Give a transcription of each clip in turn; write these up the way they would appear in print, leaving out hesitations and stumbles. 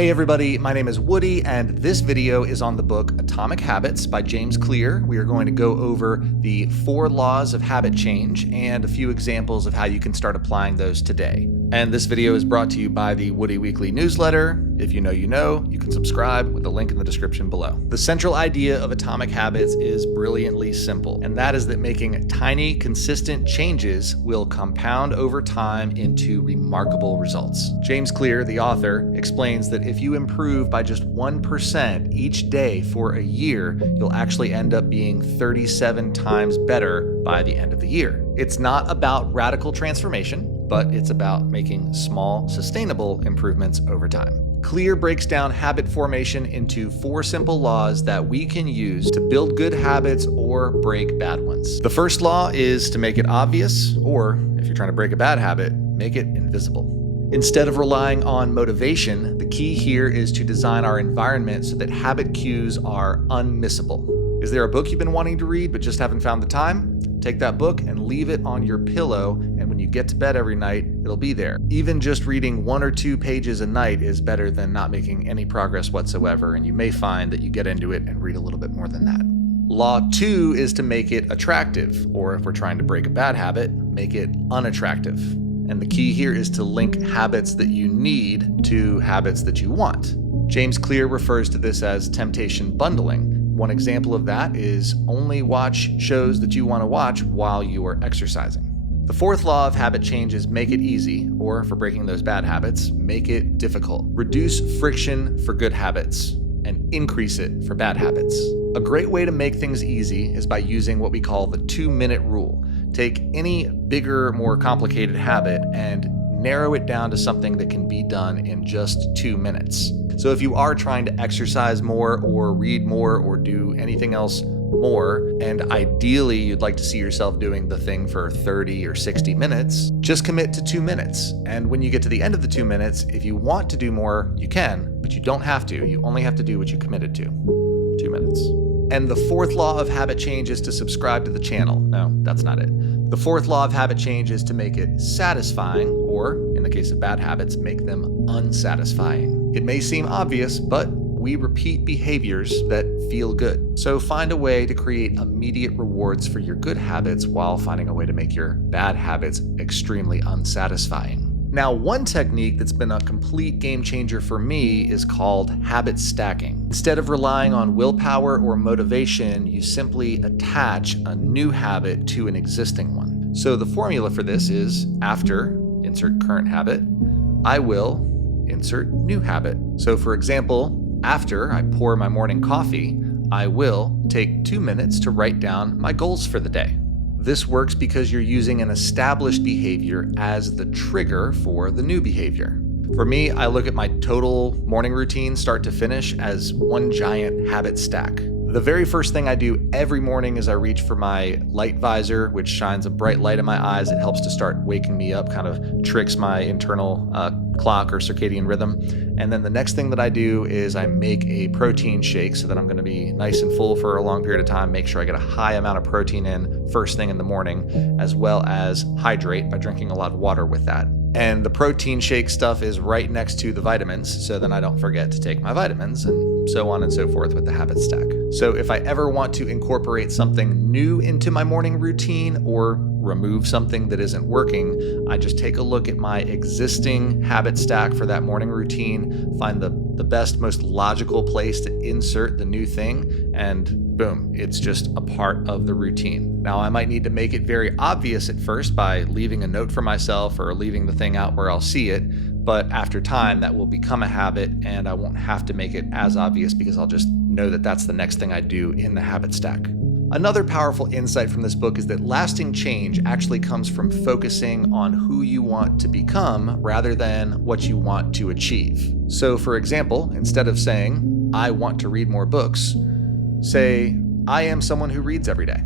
Hey everybody, my name is Woody, and this video is on the book Atomic Habits by James Clear. We are going to go over the 4 laws of habit change and a few examples of how you can start applying those today. And this video is brought to you by the Woody Weekly newsletter. If you know, you know. You can subscribe with the link in the description below. The central idea of Atomic Habits is brilliantly simple, and that is that making tiny, consistent changes will compound over time into remarkable results. James Clear, the author, explains that if you improve by just 1% each day for a year, you'll actually end up being 37 times better by the end of the year. It's not about radical transformation, but it's about making small, sustainable improvements over time. Clear breaks down habit formation into 4 simple laws that we can use to build good habits or break bad ones. The first law is to make it obvious, or if you're trying to break a bad habit, make it invisible. Instead of relying on motivation, the key here is to design our environment so that habit cues are unmissable. Is there a book you've been wanting to read but just haven't found the time? Take that book and leave it on your pillow, and when you get to bed every night, it'll be there. Even just reading 1 or 2 pages a night is better than not making any progress whatsoever, and you may find that you get into it and read a little bit more than that. Law 2 is to make it attractive, or if we're trying to break a bad habit, make it unattractive. And the key here is to link habits that you need to habits that you want. James Clear refers to this as temptation bundling. One example of that is only watch shows that you want to watch while you are exercising. The 4th law of habit change is make it easy, or for breaking those bad habits, make it difficult. Reduce friction for good habits and increase it for bad habits. A great way to make things easy is by using what we call the 2-minute rule. Take any bigger, more complicated habit and narrow it down to something that can be done in just 2 minutes. So if you are trying to exercise more or read more or do anything else more, and ideally you'd like to see yourself doing the thing for 30 or 60 minutes, just commit to 2 minutes. And when you get to the end of the 2 minutes, if you want to do more, you can, but you don't have to. You only have to do what you committed to. 2 minutes. And the 4th law of habit change is to subscribe to the channel. No, that's not it. The 4th law of habit change is to make it satisfying, or in the case of bad habits, make them unsatisfying. It may seem obvious, but we repeat behaviors that feel good. So find a way to create immediate rewards for your good habits while finding a way to make your bad habits extremely unsatisfying. Now, one technique that's been a complete game changer for me is called habit stacking. Instead of relying on willpower or motivation, you simply attach a new habit to an existing one. So the formula for this is after insert current habit, I will insert new habit. So for example, after I pour my morning coffee, I will take 2 minutes to write down my goals for the day. This works because you're using an established behavior as the trigger for the new behavior. For me, I look at my total morning routine start to finish as one giant habit stack. The very first thing I do every morning is I reach for my light visor, which shines a bright light in my eyes. It helps to start waking me up, kind of tricks my internal clock or circadian rhythm. And then the next thing that I do is I make a protein shake so that I'm going to be nice and full for a long period of time, make sure I get a high amount of protein in first thing in the morning, as well as hydrate by drinking a lot of water with that. And the protein shake stuff is right next to the vitamins, so then I don't forget to take my vitamins, and so on and so forth with the habit stack. So if I ever want to incorporate something new into my morning routine or remove something that isn't working, I just take a look at my existing habit stack for that morning routine, find the best, most logical place to insert the new thing, and boom, it's just a part of the routine. Now, I might need to make it very obvious at first by leaving a note for myself or leaving the thing out where I'll see it, but after time that will become a habit and I won't have to make it as obvious because I'll just know that that's the next thing I do in the habit stack. Another powerful insight from this book is that lasting change actually comes from focusing on who you want to become rather than what you want to achieve. So for example, instead of saying, I want to read more books, say, I am someone who reads every day.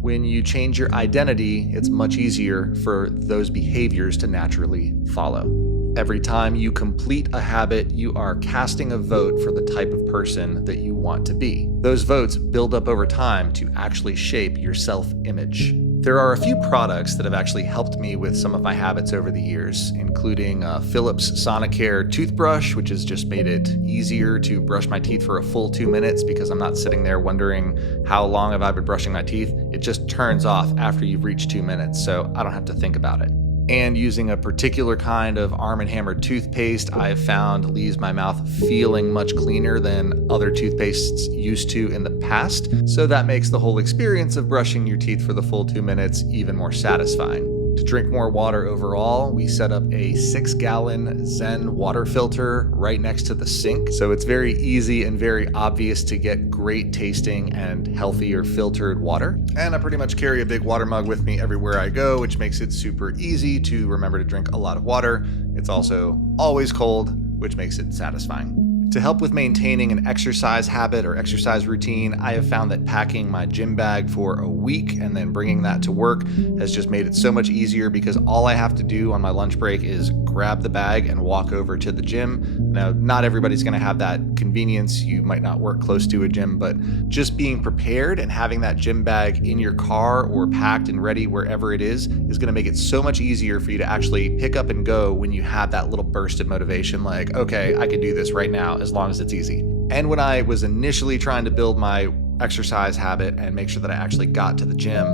When you change your identity, it's much easier for those behaviors to naturally follow. Every time you complete a habit, you are casting a vote for the type of person that you want to be. Those votes build up over time to actually shape your self-image. There are a few products that have actually helped me with some of my habits over the years, including a Philips Sonicare toothbrush, which has just made it easier to brush my teeth for a full 2 minutes because I'm not sitting there wondering how long have I been brushing my teeth. It just turns off after you've reached 2 minutes, so I don't have to think about it. And using a particular kind of Arm & Hammer toothpaste, I've found leaves my mouth feeling much cleaner than other toothpastes used to in the past. So that makes the whole experience of brushing your teeth for the full 2 minutes even more satisfying. To drink more water overall, we set up a 6-gallon Zen water filter right next to the sink. So it's very easy and very obvious to get great tasting and healthier filtered water. And I pretty much carry a big water mug with me everywhere I go, which makes it super easy to remember to drink a lot of water. It's also always cold, which makes it satisfying. To help with maintaining an exercise habit or exercise routine, I have found that packing my gym bag for a week and then bringing that to work has just made it so much easier because all I have to do on my lunch break is grab the bag and walk over to the gym. Now, not everybody's going to have that convenience. You might not work close to a gym, but just being prepared and having that gym bag in your car or packed and ready wherever it is going to make it so much easier for you to actually pick up and go when you have that little burst of motivation, like, okay, I can do this right now as long as it's easy. And when I was initially trying to build my exercise habit and make sure that I actually got to the gym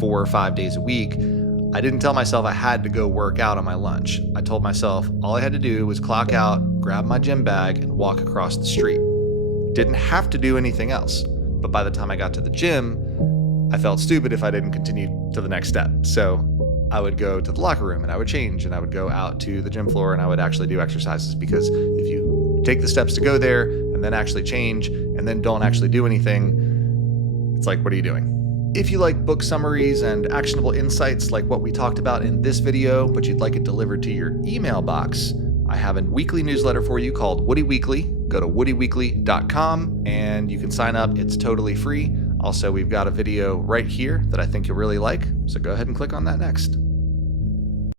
4 or 5 days a week, I didn't tell myself I had to go work out on my lunch. I told myself all I had to do was clock out, grab my gym bag, and walk across the street. Didn't have to do anything else. But by the time I got to the gym, I felt stupid if I didn't continue to the next step. So I would go to the locker room and I would change and I would go out to the gym floor and I would actually do exercises, because if you take the steps to go there and then actually change and then don't actually do anything, it's like, what are you doing? If you like book summaries and actionable insights like what we talked about in this video, but you'd like it delivered to your email box, I have a weekly newsletter for you called Woody Weekly. Go to woodyweekly.com and you can sign up. It's totally free. Also, we've got a video right here that I think you'll really like, so go ahead and click on that next.